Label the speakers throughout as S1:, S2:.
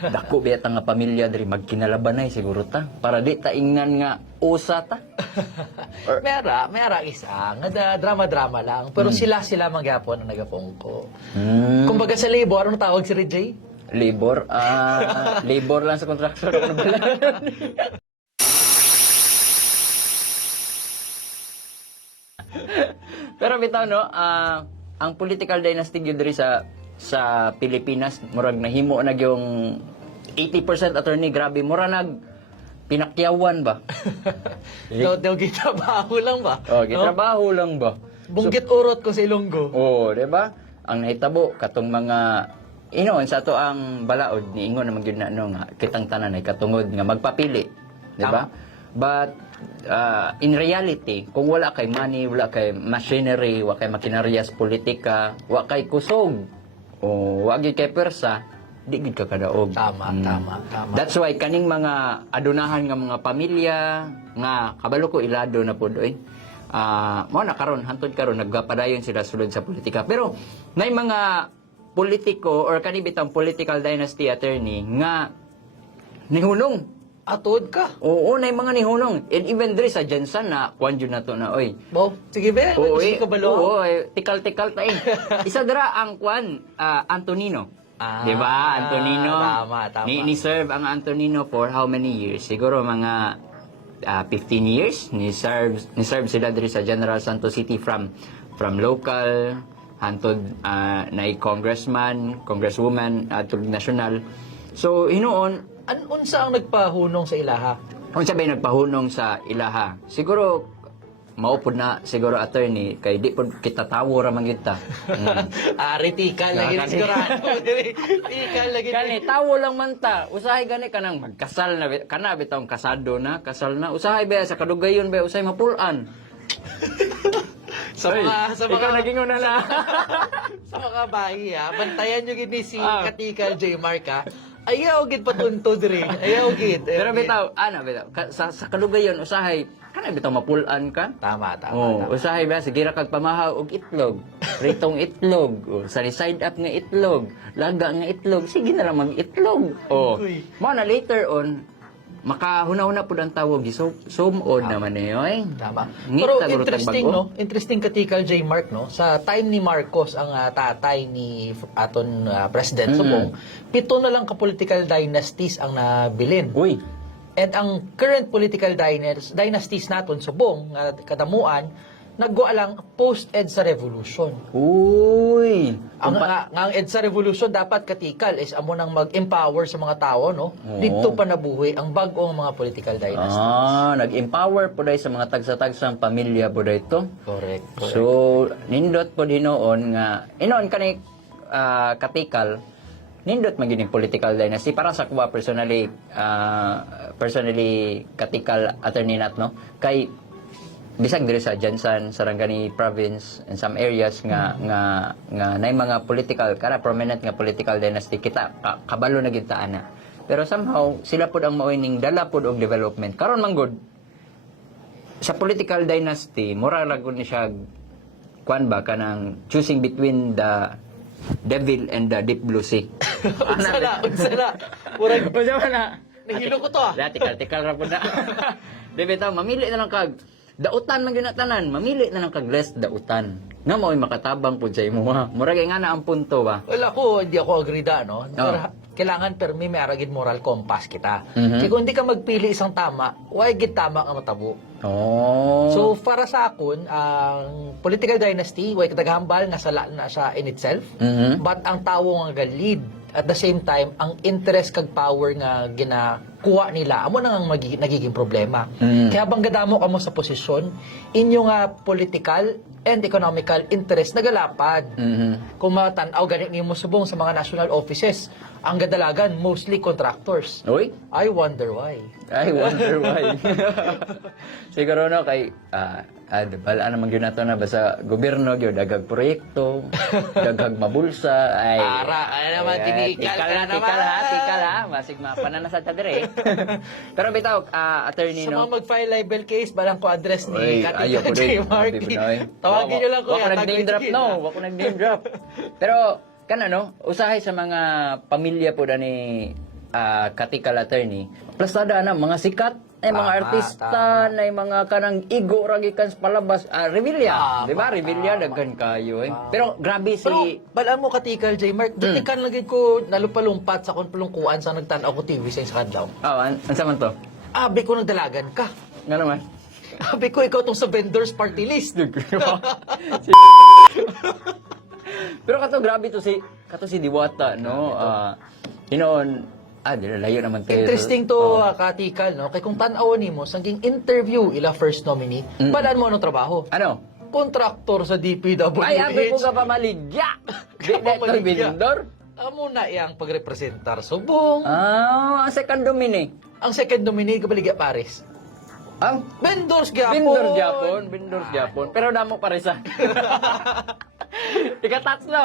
S1: Dako biya ta nga pamilya diri magkinalabanay siguro ta para di ta ingnan nga usa ta. Or-
S2: Mera, mera isa. Nga da, drama-drama lang. Pero sila sila magyapon ang nagapongko.
S1: Hmm.
S2: Kumbaga sa labor, ano tawag si Ray
S1: Labor, ah, labor lang sa contraction. Ano ba lang? Pero bitaw no, ah, ang political dynasty gyud diri sa sa Pilipinas murag nahimo na yung 80% attorney grabe mura nag pinakyawan ba?
S2: Daw daw gitrabaho lang ba?
S1: Oh, gitrabaho lang ba?
S2: Bunggit urot ko sa Ilonggo.
S1: Oo, di ba? Ang nahitabo katong mga inoon sa to ang balaod ni ingon naman gyud na ano nga kitang tanan ay katungod nga magpapili, di ba? But uh, in reality, kung wala kay money, wala kay machinery, wala kay makinarias politika, wala kay kusog, o wala gyud kay persa, di gid ka kadaog.
S2: Tama,
S1: Mm.
S2: tama, tama.
S1: That's why kaning mga adunahan nga mga pamilya nga kabalo ko ilado na pud oy. Ah, mo na karon hantod karon nagpadayon sila sulod sa politika. Pero nay mga politiko or kani bitang political dynasty attorney nga nihunong.
S2: Atod ka.
S1: Oo, nay mga nihunong. And even diri sa Jensen na kwan jud nato na oy.
S2: Bo, sige be,
S1: Oo, eh,
S2: ka balo.
S1: Oo, eh, tikal-tikal ta eh. Isa dira ang kwan ah, Antonino.
S2: Ah,
S1: 'Di ba? Antonino.
S2: tama, tama.
S1: Ni, ni serve ang Antonino for how many years? Siguro mga ah, 15 years ni serve ni serve sila diri sa General Santos City from from local hantod ah, na congressman, congresswoman at national. So hinuon
S2: An unsa ang nagpahunong sa ilaha?
S1: kung sabi nagpahunong sa ilaha, siguro maupod na siguro attorney kay di pod kita tawo ra man gyud ta. Mm.
S2: Ah, ritikal lagi
S1: Ah,
S2: ni sigurado. Ritikal lagi. ni-
S1: Kani tawo lang man ta. Usahay gani kanang magkasal na kana bitong kasado na, kasal na. Usahay ba sa kadugayon ba usay mapulan.
S2: Sa
S1: Ay,
S2: mga, sa mga,
S1: naging una na.
S2: sa mga bayi ha, bantayan nyo gid ni si
S1: Ah.
S2: Katikal J. Mark ha. Ayaw gid patuntod rin. Ayaw gid.
S1: Pero
S2: gid.
S1: bitaw, ano bitaw, ka- sa, sa kadugayon usahay kana bitaw mapulan ka.
S2: Tama, tama,
S1: Oh,
S2: tama.
S1: usahay ba sige ra kag pamahaw og itlog. Ritong itlog, oh, sa side up nga itlog, laga nga itlog, sige na lang mag-itlog. Oh.
S2: Uy.
S1: Mo na later on makahuna-huna pud ang tawag so sumod naman eh oy.
S2: Tama.
S1: Ngita
S2: Pero interesting, no? Interesting katikal J. Mark, no? Sa time ni Marcos, ang ah, tatay ni aton ah, President
S1: Mm.
S2: Subong, pito na lang ka-political dynasties ang nabilin.
S1: Uy,
S2: And ang current political dynas- dynasties naton Subong, nga kadamuan, naggoa lang post-EDSA Revolution.
S1: uy.
S2: Ang nga, nga ang EDSA Revolution dapat katikal is amo nang mag-empower sa mga tao, no?
S1: Oo.
S2: Dito pa nabuhi ang bagong mga political dynasty.
S1: Ah, nag-empower po dahil sa mga tagsa-tagsang pamilya po dahil ito.
S2: Correct. correct.
S1: So, nindot po dinoon nga, inoon ka ni ah, katikal, nindot magining political dynasty. Para sa kuwa personally, ah, personally katikal attorney nat, no? Kay, bisag diri sa Jansan, Sarangani province, and some areas nga, nga, nga, na mga political, kara prominent nga political dynasty, kita, ka, kabalo na kita ana. Pero somehow, sila pod ang mauining dala pod og development. Karon man good, sa political dynasty, mura ragon ni siya kwan ba kanang choosing between the devil and the deep blue sea.
S2: unsa na, unsa na. Murag,
S1: Unsa na?
S2: Nahilo ko to, ah.
S1: Dati tikal tikal ra pud na. Bitaw mamili na lang kag dautan man gyud na tanan, mamili na lang kag less dautan. Nga mao'y makatabang pud sa imo ha. Murag nga na ang punto ba.
S2: Well, ako, hindi ako agree da, no?
S1: Oo.
S2: kailangan per may aragid moral compass kita.
S1: Mhm.
S2: Kasi kung hindi ka magpili isang tama, why gid tama ang matabo?
S1: Oh.
S2: So, para sa akon, ang political dynasty, why kataghambal nga na siya in itself,
S1: Mhm.
S2: but ang tawo nga lead at the same time, ang interest kag power nga ginakuha nila, amo na nga magi- nagiging problema.
S1: Mhm.
S2: Kaya bang gadamo kamo sa posisyon, inyo nga political and economical interest nagalapad.
S1: Mhm.
S2: Kung matanaw ganit niyo mo subong sa mga national offices, ang gadalagan mostly contractors.
S1: Oy.
S2: I wonder why.
S1: I wonder why. Siguro no kay ah ah, bala naman gyud nato na basta gobyerno gyud dagag proyekto, dagag mabulsa ay
S2: Ara, ano naman, tinikal
S1: tikal
S2: ka
S1: na,
S2: na
S1: tikal ha,
S2: naman.
S1: tikal ha, masig mapanan na sa ta dire. Pero bitaw ah, attorney
S2: Sa
S1: no.
S2: mga mag-file libel case, balang ko address ni
S1: Oy, ayaw ko
S2: J.
S1: na, eh.
S2: Tawagin nyo lang ko.
S1: Wako nag-name drop, no. Wako nag-name drop. Pero, kan ano, usahay sa mga pamilya po na ni ah, katikal attorney, plastada na mga sikat ay mga
S2: Tama,
S1: artista na mga kanang igo ragikan sa palabas ah, Revilla
S2: Tama,
S1: di ba Revilla
S2: tama.
S1: daghan kayo eh pero grabe si
S2: Pero, balaan mo katikal, J. Mark, dati kan lagi ko nalupalumpat sa kung palungkuan sa nagtanaw ko TV sa isang kadlaw.
S1: oh an ansa man to
S2: Abi ko nagdalagan ka.
S1: nga naman
S2: Abi ko ikaw tong sa vendors party list.
S1: Pero kato grabe to si kato si Diwata no. Ah, hinoon ah di layo naman tayo.
S2: Interesting to,
S1: Oh.
S2: uh, katikal, no? Kay kung tanaw ni mo, sangking interview ila first nominee,
S1: Mm.
S2: balaan mo anong trabaho?
S1: Ano?
S2: Kontraktor sa DPWH.
S1: Ay, abi ko ka pamaligya. Di
S2: Ka
S1: dito
S2: pamaligya.
S1: vendor.
S2: Amo na iyang pagrepresentar subong.
S1: Ah, ang second domini.
S2: Ang second nominee, Kabaligya Paris.
S1: Ang
S2: Vendors gyapon.
S1: Vendor Japon, vendor Japon. Pero damo pa rin sa. Ikatatlo.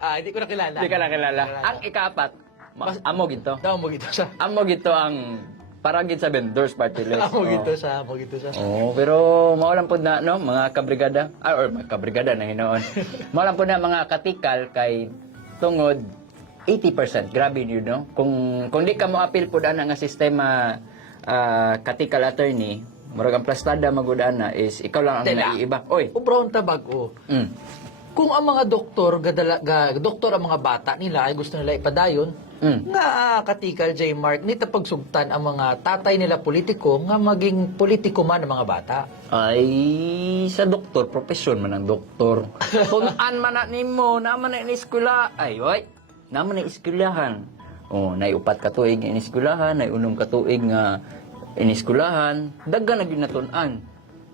S2: Ah, hindi ko nakilala.
S1: Hindi ka na kilala. Ang ikapat, ma- amo gito.
S2: Daw mo gito sa.
S1: Amo gito ang paragin sa vendors party list.
S2: Amo
S1: Oh.
S2: gito sa, amo gito sa.
S1: Oo, pero mawalan po na, no, mga kabrigada, ah, or mga kabrigada na hinoon. mawalan po na mga katikal kay tungod 80%. Grabe yun, no? Kung, kung di ka mo appeal po daan nga sistema ah, katikal attorney, murag ang plastada magudana is ikaw lang ang
S2: Tela.
S1: naiiba. Oy.
S2: Ubrown tabag o.
S1: Mm.
S2: Kung ang mga doktor, gadala, ga, doktor ang mga bata nila ay gusto nila ipadayon,
S1: Mm.
S2: nga ah, katikal J. Mark, nita pagsugtan ang mga tatay nila politiko nga maging politiko man ang mga bata.
S1: Ay, sa doktor, profesyon man ang doktor. Kung an man na nimo, naman na iniskula. Ay, wait, naman na iskulahan. Oh, naiupat ka tuig nga iniskulahan, naiunom ka tuig nga iniskulahan. Daggan na ginatunan.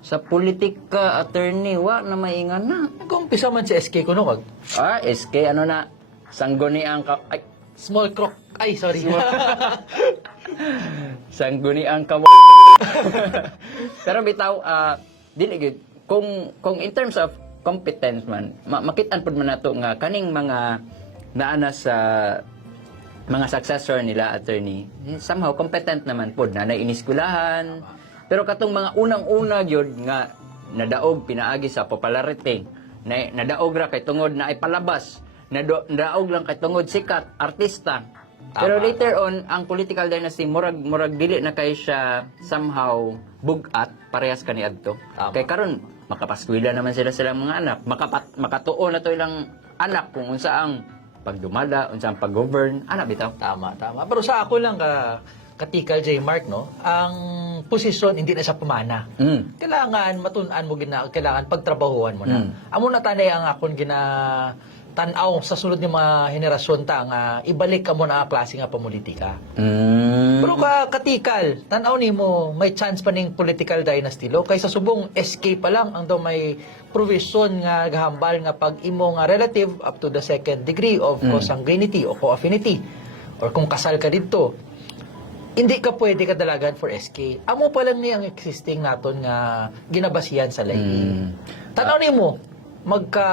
S1: Sa politika, attorney, wa na maingan na.
S2: Nag-umpisa man si SK Kunungag.
S1: Ah, SK, ano na, sangguni ang ka... Ay,
S2: Small croc. Ay, sorry.
S1: sangguni ang ka... Pero bitaw, ah, dili gyud kung kung in terms of competence man, ma- makitaan pud man nato nga kaning mga naana sa mga successor nila attorney, eh, somehow competent naman pud na iniskulahan. Pero katong mga unang-una gyud nga nadaog pinaagi sa popularity, na, nadaog ra kay tungod na ay palabas, nadaog lang kay tungod sikat artista. Pero
S2: Tama.
S1: later on, ang political dynasty murag murag dili na kay siya somehow bugat parehas kani adto. Kay karon makapaskwela naman sila silang mga anak, makapat, makatuo na to ilang anak kung unsa ang pagdumada, unsa ang pag-govern, ana bitaw.
S2: Tama, tama. Pero sa ako lang ka katikal J. Mark, no? Ang posisyon hindi na siya pumana.
S1: Mm.
S2: Kailangan matunan mo gina, kailangan pagtrabahuan mo na.
S1: Mm.
S2: Amo na tanay ang akon gina tanaw sa sulod ng mga henerasyon ta nga ibalik ka mo na klase nga pamulitika.
S1: Mm.
S2: Pero ka katikal, tanaw nimo may chance pa ning political dynasty lo kaysa subong SK pa lang ang daw may provision nga gahambal nga pag imo nga relative up to the second degree of
S1: Mm.
S2: consanguinity o co-affinity or kung kasal ka dito hindi ka pwede kadalagan for SK. Amo pa lang ni ang existing naton nga ginabasihan sa lahi.
S1: Mm.
S2: Tanaw nimo magka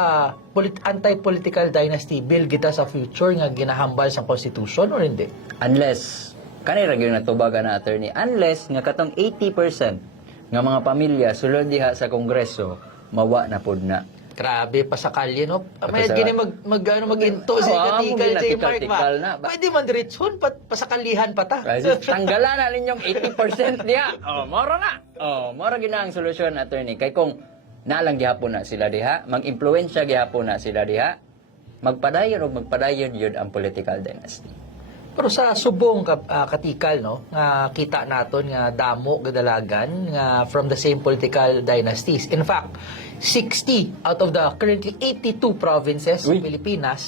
S2: polit- anti-political dynasty bill kita sa future nga ginahambal sa constitution or hindi?
S1: Unless, kanira gyud natubagan na attorney, unless nga katong 80% nga mga pamilya sulod diha sa kongreso, mawa na pud na.
S2: Grabe pa sa kalye no. May
S1: sa-
S2: gini mag mag ano mag-into si
S1: Ah,
S2: Katikal
S1: mo
S2: J Mark
S1: ginatikal-tikal na.
S2: ba. Pwede man diretsyon pa pasakalihan pa ta.
S1: Kasi tanggalan na ninyong 80% diha. Oh, moro na. Oh, moro gina ang solusyon attorney. Kay kung nalang gihapon na sila diha, mag-impluwensya gihapon na sila diha, magpadayon o magpadayon yun ang political dynasty.
S2: Pero sa subong ah, katikal no nga kita naton nga damo gadalagan nga from the same political dynasties. In fact, 60 out of the currently 82 provinces
S1: Uy.
S2: sa Pilipinas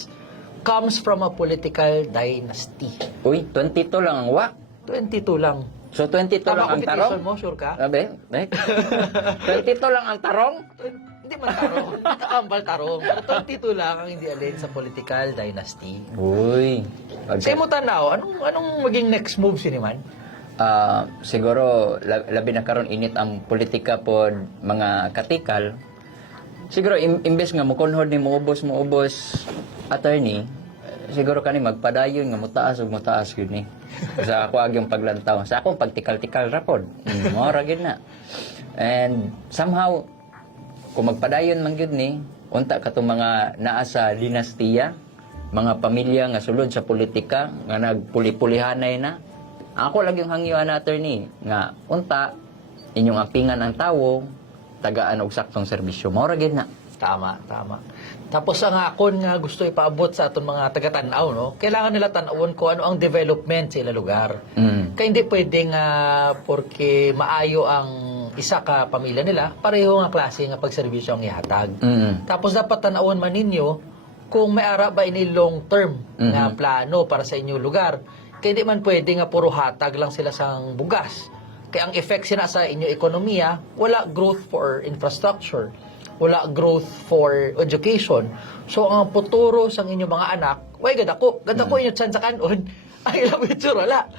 S2: comes from a political dynasty.
S1: Uy, 22 lang ang wa.
S2: 22 lang.
S1: So 22 lang
S2: Tama
S1: ang tarong.
S2: computation mo, sure ka?
S1: Sabi, eh? 22 lang ang tarong?
S2: Hindi man tarong. Hindi ka ambal tarong. Pero 22 lang ang hindi alin sa political dynasty.
S1: Uy. Pag-
S2: Sa imo tanaw, anong anong maging next move sini man?
S1: Ah, siguro la- labi na karon init ang politika pod mga katikal. Siguro im- imbes nga mukunhod ni muubos muubos attorney, eh, siguro kani magpadayon nga mutaas ug mutaas gyud ni. Sa ako agyong paglantaw, sa akong pagtikal-tikal ra pod. Mm, Mao ra gyud na. And somehow kung magpadayon man gyud ni, unta katong mga naa sa dinastiya mga pamilya nga sulod sa politika nga nagpuli-pulihanay na. Ako lang yung hangyoan na attorney nga unta inyong apingan ang tawo tagaan og saktong serbisyo. Mao ra gid na.
S2: Tama, tama. Tapos ang akon nga gusto ipaabot sa aton mga taga-tanaw, no? Kailangan nila tanawon ko ano ang development sa ilang lugar.
S1: Mm.
S2: Kaya hindi pwedeng nga porque maayo ang isa ka pamilya nila, pareho nga klase nga pagserbisyo ang ihatag.
S1: Mm.
S2: Tapos dapat tanawon man ninyo kung may ara ba ini long term nga
S1: Mhm.
S2: plano para sa inyong lugar. Kaya hindi man pwede nga puro hatag lang sila sang bugas. Kaya ang effect sina sa inyong ekonomiya, wala growth for infrastructure, wala growth for education. So ang futuro sang inyong mga anak, way gada ko, gada ko inyo chan sa kanon. Ay, ilang picture wala.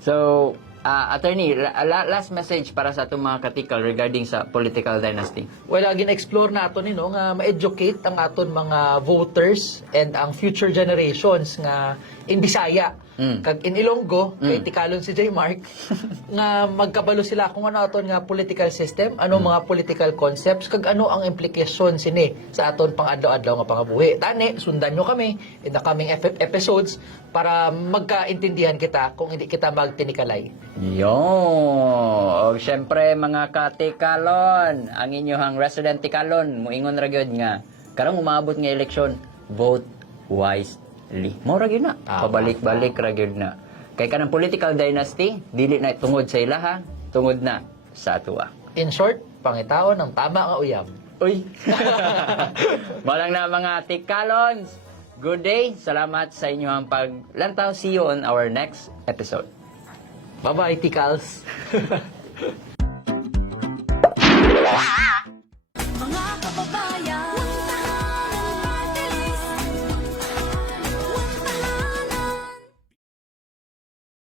S1: So, ah, attorney, la- la- last message para sa atong mga katikal regarding sa political dynasty.
S2: Well, gina-explore nato ni no nga ma-educate ang aton mga voters and ang future generations nga in Bisaya
S1: Mm.
S2: kag in Ilonggo kay tikalon si J Mark nga magkabalo sila kung ano aton nga political system, ano mga political concepts kag ano ang implication sini sa aton pang-adlaw-adlaw nga pangabuhi. Tani, sundan nyo kami in the coming ep- episodes para magkaintindihan kita kung hindi kita magtinikalay.
S1: Yo, og syempre mga katikalon, ang inyong resident tikalon, muingon ra gyud nga karong umabot nga eleksyon, vote wisely. Mo ra gyud na.
S2: Tama,
S1: Pabalik-balik ra gyud na. Kay kanang political dynasty, dili na tungod sa ilaha, tungod na sa atuwa.
S2: In short, pangitaon ng tama nga uyab.
S1: Uy. Malang na mga tikalons. Good day. Salamat sa inyong paglantaw. See you on our next episode.
S2: Bye-bye, Tikals.